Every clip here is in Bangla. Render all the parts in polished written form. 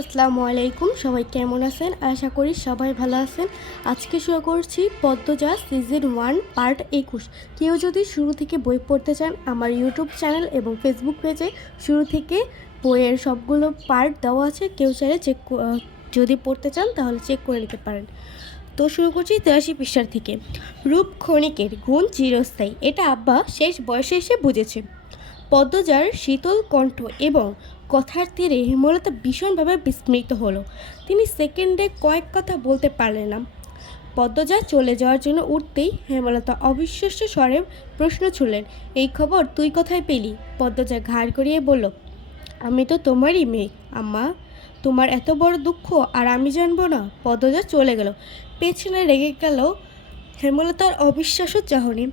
আসসালামু আলাইকুম। সবাই কেমন আছেন? আশা করি সবাই ভালো আছেন। আজকে শুরু করছি পদ্মজা সিজন 1 পার্ট 21। কেউ যদি শুরু থেকে বই পড়তে চান, আমার ইউটিউব চ্যানেল এবং ফেসবুক পেজে শুরু থেকে বইয়ের সবগুলো পার্ট দেওয়া আছে। কেউ চাইলে যদি পড়তে চান তাহলে চেক করে নিতে পারেন। তো শুরু করছি 83 পৃষ্ঠার থেকে। রূপ ক্ষণিকের, গুণ চিরস্থায়ী। এটা আব্বা শেষ বয়সে এসে বুঝেছে। পদ্মজার শীতল কণ্ঠ এবং কথার তীরে হেমলতা ভীষণভাবে বিস্মৃত হলো। তিনি সেকেন্ডে কয়েক কথা বলতে পারলেন না। পদ্মজা চলে যাওয়ার জন্য উঠতেই হেমলতা অবিশ্বাস্য স্বরে প্রশ্ন ছুড়লেন, এই খবর তুই কোথায় পেলি? পদ্মজা ঘাড় করিয়ে বলল, আমি তো তোমারই মেয়ে আম্মা, তোমার এত বড় দুঃখ আর আমি জানবো না? পদ্মজা চলে গেল। পেছনে রেগে গেল হেমলতার অবিশ্বাস্য চাহনি।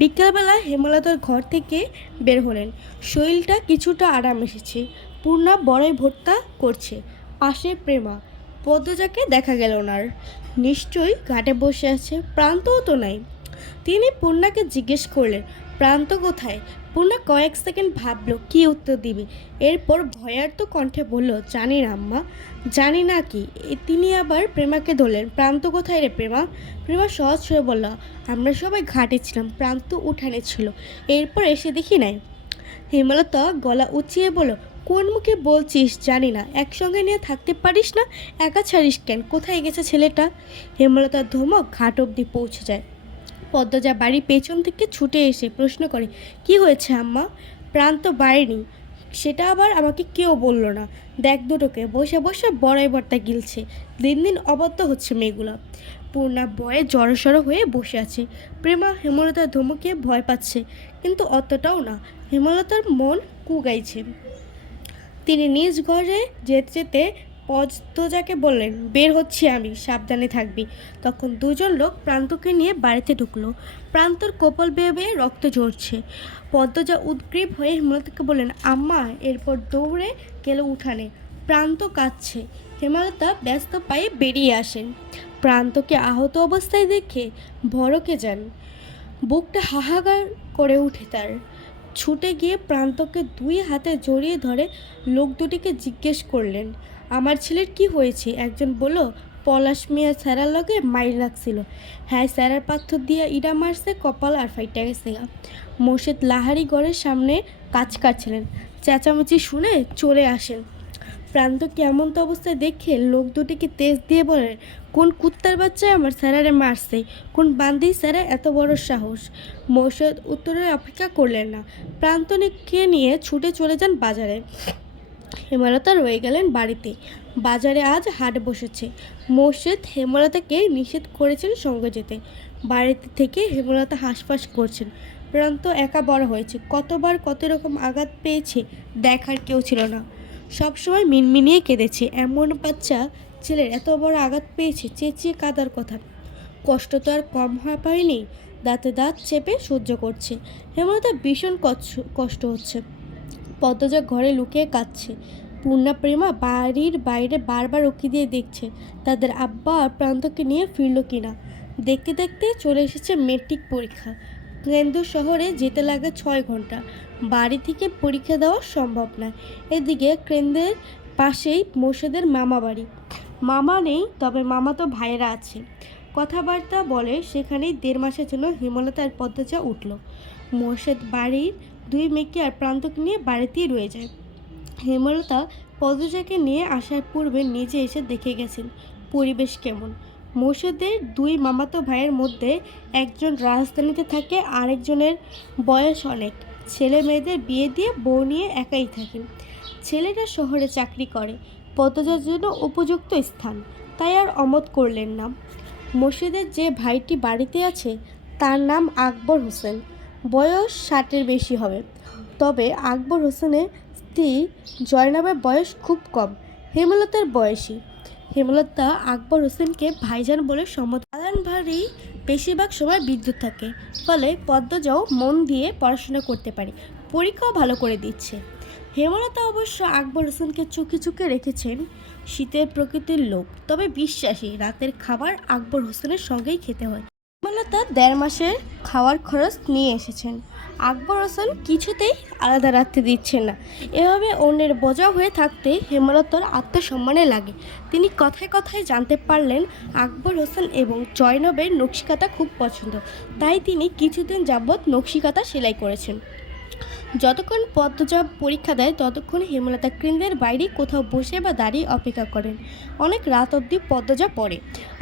বিকেলবেলা হেমলতার ঘর থেকে বের হলেন। শরীরটা কিছুটা আরাম এসেছে। পূর্ণা বড়ই ভর্তা করছে। পাশে প্রেমা। পদ্মজাকে দেখা গেল না আর। নিশ্চয়ই ঘাটে বসে আছে, প্রান্তও তো নাই। তিনি পূর্ণাকে জিজ্ঞেস করলেন, প্রান্ত কোথায়? পূর্ণা কয়েক সেকেন্ড ভাবল কি উত্তর দিবে। এরপর ভয়ার্ত কণ্ঠে বলল, জানি না আম্মা। জানি না কি? তিনি আবার প্রেমাকে ধরলেন, প্রান্ত কোথায় রে প্রেমা? প্রেমা সহজ হয়ে বলল, আমরা সবাই ঘাটে ছিলাম, প্রান্ত উঠানে ছিল, এরপর এসে দেখি নাই। হেমলতা গলা উঁচিয়ে বলল, কোন মুখে বলছিস জানি না? একসঙ্গে নিয়ে থাকতে পারিস না? একা ছাড়িস কেন? কোথায় গেছে ছেলেটা? হেমলতার ধমক ঘাট অবধি পৌঁছে যায়। পদ্মজা বাড়ির পেছন থেকে ছুটে এসে প্রশ্ন করে, কি হয়েছে আম্মা? প্রান্ত বাড়িনি, সেটা আবার আমাকে কেউ বলল না। দেখ দুটোকে বসে বসে বড়াই বর্তা গিলছে। দিন দিন অবদ্ধ হচ্ছে মেয়েগুলো। পূর্ণা ভয়ে জড়সড় হয়ে বসে আছে। প্রেমা হেমলতার ধমকে ভয় পাচ্ছে, কিন্তু অতটাও না। হেমলতার মন কুগাইছে। তিনি নিজ ঘরে যেতে যেতে পদ্মজাকে বললেন, বের হচ্ছি আমি, সাবধানে থাকবি। তখন দুজন লোক প্রান্তকে নিয়ে বাড়িতে ঢুকলো। প্রান্তর কপাল বেয়ে বেয়ে রক্ত ঝরছে। পদ্মজা উদ্গ্রীব হয়ে হেমলতাকে বললেন, আম্মা। এরপর দৌড়ে গেল উঠানে। প্রান্ত কাঁদছে। হেমলতা ব্যস্ত পায়ে বেরিয়ে আসেন। প্রান্তকে আহত অবস্থায় দেখে ভড়কে যান। বুকটা হাহাকার করে উঠে তার। ছুটে গিয়ে প্রান্তকে দুই হাতে জড়িয়ে ধরে লোক দুটিকে জিজ্ঞেস করলেন, আমার ছেলের কি হয়েছে? একজন বলল, পলাশ মিয়া স্যারার লগে মাইর লাগছিল। হ্যাঁ, স্যারার পাথর দিয়ে ইডা মারছে, কপাল আর ফাইটা গেছে। মোর্শেদ লাহারি ঘরের সামনে কাজ কাটছিলেন। চেঁচামেচি শুনে চলে আসেন। প্রান্তকে এমন তো অবস্থায় দেখে লোক দুটিকে তেজ দিয়ে বলেন, কোন কুত্তার বাচ্চায় আমার স্যারারে মারছে? কোন বান্দি স্যারা এত বড় সাহস? মোর্শেদ উত্তরের অপেক্ষা করলেন না। প্রান্তকে নিয়ে ছুটে চলে যান বাজারে। হেমলতা রয়ে গেলেন বাড়িতে। বাজারে আজ হাট বসেছে। মোর্শেদ হেমলতাকে নিষেধ করেছেন সঙ্গে যেতে। বাড়িতে থেকে হেমলতা হাঁসফাঁস করছেন। প্রান্ত একা বড় হয়েছে, কতবার কত রকম আঘাত পেয়েছে, দেখার কেউ ছিল না। সবসময় মিনমিনিয়ে কেঁদেছে। এমন বাচ্চা ছেলের এত বড় আঘাত পেয়েছে, চেঁচিয়ে কাঁদার কথা। কষ্ট তো আর কম হওয়া পায়নি। দাঁতে দাঁত চেপে সহ্য করছে। হেমলতা ভীষণ কষ্ট হচ্ছে। পদ্মজা ঘরে লুকিয়ে কাঁদছে। পূর্ণা প্রেমা বাড়ির বাইরে বারবার উঁকি দিয়ে দেখছে তাদের আব্বা আর প্রান্তকে নিয়ে ফিরল কিনা। দেখতে দেখতে চলে এসেছে মেট্রিক পরীক্ষা। কেন্দ্র শহরে যেতে লাগে 6 ঘন্টা। বাড়ি থেকে পরীক্ষা দেওয়া সম্ভব নয়। এদিকে কেন্দ্রের পাশেই মোর্শেদের মামা বাড়ি। মামা নেই, তবে মামাতো ভাইয়েরা আছে। কথাবার্তা বলে সেখানেই 1.5 মাসের জন্য হেমলতা আর পদ্মজা উঠল। মোর্শেদ বাড়ির 2 মেয়েকে আর প্রান্তকে নিয়ে বাড়িতেই রয়ে যায়। হেমলতা পদ্মজাকে নিয়ে আসার পূর্বে নিজে এসে দেখে গেছেন পরিবেশ কেমন। মোর্শেদের 2 মামাতো ভাইয়ের মধ্যে একজন রাজধানীতে থাকে, আরেকজনের বয়স অনেক। ছেলে মেয়েদের বিয়ে দিয়ে বউ নিয়ে একাই থাকেন। ছেলেটা শহরে চাকরি করে, পদ্মজার জন্য উপযুক্ত স্থান, তাই আর অমত করলেন না। মোর্শেদের যে ভাইটি বাড়িতে আছে তার নাম আকবর হোসেন। বয়স 60-এর বেশি হবে। তবে আকবর হোসেনের স্ত্রী জয়নাবের বয়স খুব কম, হেমলতার বয়সী। হেমলতা আকবর হোসেনকে ভাইজান বলে সম্বোধন। দালান বাড়ি বেশিরভাগ সময় বিদ্যুৎ থাকে, ফলে পদ্মজাও মন দিয়ে পড়াশোনা করতে পারে, পরীক্ষাও ভালো করে দিচ্ছে। হেমলতা অবশ্য আকবর হোসেনকে চোখে চোখে রেখেছেন। শীতের প্রকৃতির লোক, তবে বিশ্বাসী রাতের খাবার আকবর হোসেনের সঙ্গেই খেতে হয়। হেমলতা 1.5 মাসের খাওয়ার খরচ নিয়ে এসেছেন। আকবর হোসেন কিছুতেই আলাদা রাখতে দিচ্ছেন না। এভাবে অন্যের বোঝা হয়ে থাকতে হেমলতার আত্মসম্মানে লাগে। তিনি কথায় কথায় জানতে পারলেন আকবর হোসেন এবং জয়নবের নকশিকাঁথা খুব পছন্দ, তাই তিনি কিছুদিন যাবৎ নকশিকাঁথা সেলাই করেছেন। যতক্ষণ পদ্মজা পরীক্ষা দেয় ততক্ষণ হেমলতা কেন্দ্রের বাইরে কোথাও বসে বা দাঁড়িয়ে অপেক্ষা করেন। অনেক রাত অবধি পদ্মজা পড়ে।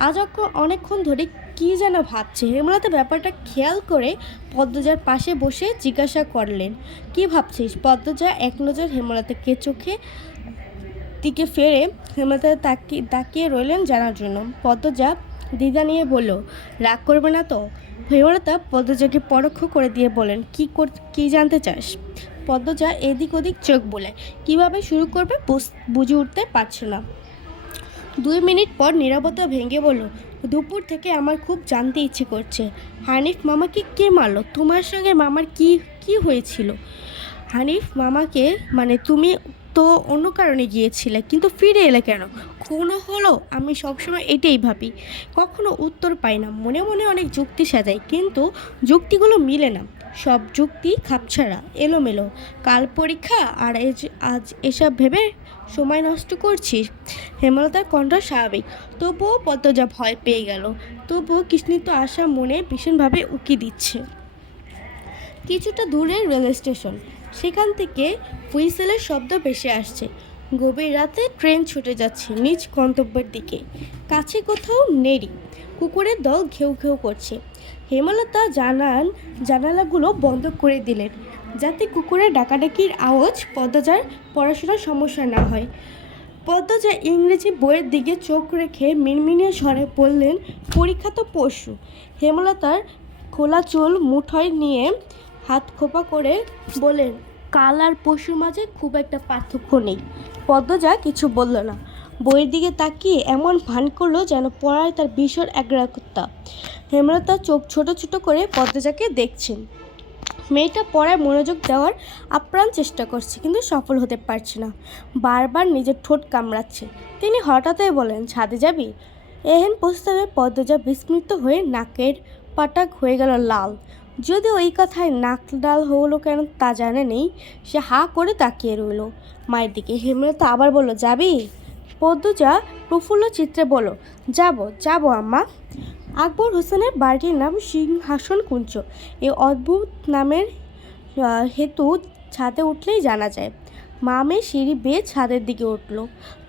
আজ অনেকক্ষণ ধরে কী যেন ভাবছে। হেমলতা ব্যাপারটা খেয়াল করে পদ্মজার পাশে বসে জিজ্ঞাসা করলেন, কি ভাবছিস? পদ্মজা এক নজর হেমলতাকে চোখে দিকে ফেরে হেমলতা তাকিয়ে রইলেন জানার জন্য। পদ্মজা দ্বিধা নিয়ে বলল, রাগ করবে না তো? হেমলতা পদ্মজাকে পরোক্ষ করে দিয়ে বলেন, কি জানতে চাস? পদ্মজা এদিক ওদিক চোখ বলে কিভাবে শুরু করবে বুঝে উঠতে পারছে না। 2 মিনিট পর নীরবতা ভেঙে বলল, দুপুর থেকে আমার খুব জানতে ইচ্ছে করছে। হানিফ মামাকে কে মারলো? তোমার সঙ্গে মামার কি হয়েছিল? হানিফ মামাকে মানে তুমি তো অন্য কারণে গিয়েছিলে, কিন্তু ফিরে এলে কেন? খুনও হলো? আমি সবসময় এটাই ভাবি, কখনো উত্তর পাই না। মনে মনে অনেক যুক্তি সাজাই, কিন্তু যুক্তিগুলো মিলে না। সব যুক্তি খাপছাড়া, এলোমেলো। কাল পরীক্ষা আর আজ এসব ভেবে সময় নষ্ট করছিস। হেমলতার কণ্ঠ স্বাভাবিক, তবুও পদ্মজা ভয় পেয়ে গেল। তবুও কৃষ্ণিত আশা মনে ভীষণভাবে উকি দিচ্ছে। কিছুটা দূরে রেল স্টেশন, সেখান থেকে হুইসেলের শব্দ ভেসে আসছে। গভীর রাতে ট্রেন ছুটে যাচ্ছে নিজ গন্তব্যের দিকে। কাছে কোথাও নেড়ি কুকুরের দল ঘেউ ঘেউ করছে। হেমলতা জানালাগুলো বন্ধ করে দিলেন, যাতে কুকুরের ডাকাডাকির আওয়াজ পদ্মজার পড়াশোনার সমস্যা না হয়। পদ্মজা ইংরেজি বইয়ের দিকে চোখ রেখে মিনমিনিয়ে স্বরে বললেন, পরীক্ষা তো পরশু। হেমলতার খোলা চুল মুঠোয় নিয়ে হাত খোপা করে বলেন, কাল আর পরশুর মাঝে খুব একটা পার্থক্য নেই। পদ্মজা কিছু বলল না। বইয়ের দিকে তাকিয়ে এমন ভান করলো যেন পড়ায় তার ভীষণ একাগ্রতা। হেমলতা চোখ ছোট ছোট করে পদ্মজাকে দেখছেন। মেয়েটা পড়ায় মনোযোগ দেওয়ার আপ্রাণ চেষ্টা করছে, কিন্তু সফল হতে পারছে না। বারবার নিজের ঠোঁট কামড়াচ্ছে। তিনি হঠাৎই বলেন, ছাদে যাবি? এহেন প্রস্তাবে পদ্মজা বিস্মিত হয়ে নাকের পাটাক হয়ে গেল লাল। যদি ওই কথায় নাক লাল হলো কেন তা জানে নেই। সে হাঁ করে তাকিয়ে রইল মায়ের দিকে। হেমলতা আবার বলল, যাবি? পদ্মজা প্রফুল্ল চিত্রে বলল, যাবো আম্মা। আকবর হোসেনের বাড়িটির নাম সিংহাসন কুঞ্জ। এই অদ্ভুত নামের হেতু ছাদে উঠলেই জানা যায়। মা মেয়ে সিঁড়ি বেয়ে ছাদের দিকে উঠল।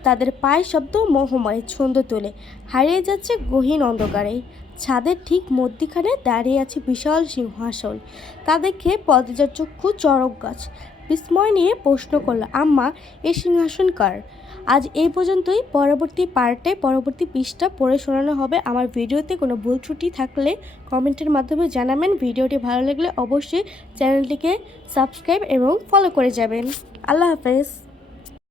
তাদের পায়ের শব্দ মোহময় ছন্দ তোলে, হারিয়ে যাচ্ছে গহীন অন্ধকারে। ছাদের ঠিক মধ্যিখানে দাঁড়িয়ে আছে বিশাল সিংহাসন। তা দেখে পদ্মজার চক্ষু চড়ক গাছ। বিস্ময় নিয়ে প্রশ্ন করল, আম্মা, এই সিংহাসন কার? আজ এই পর্যন্তই। পরবর্তী পৃষ্ঠা পড়ে শোনানো হবে। আমার ভিডিওতে কোনো ভুল ত্রুটি থাকলে কমেন্টের মাধ্যমে জানাবেন। ভিডিওটি ভালো লাগলে অবশ্যই চ্যানেলটিকে সাবস্ক্রাইব এবং ফলো করে যাবেন। আল্লাহ হাফেজ।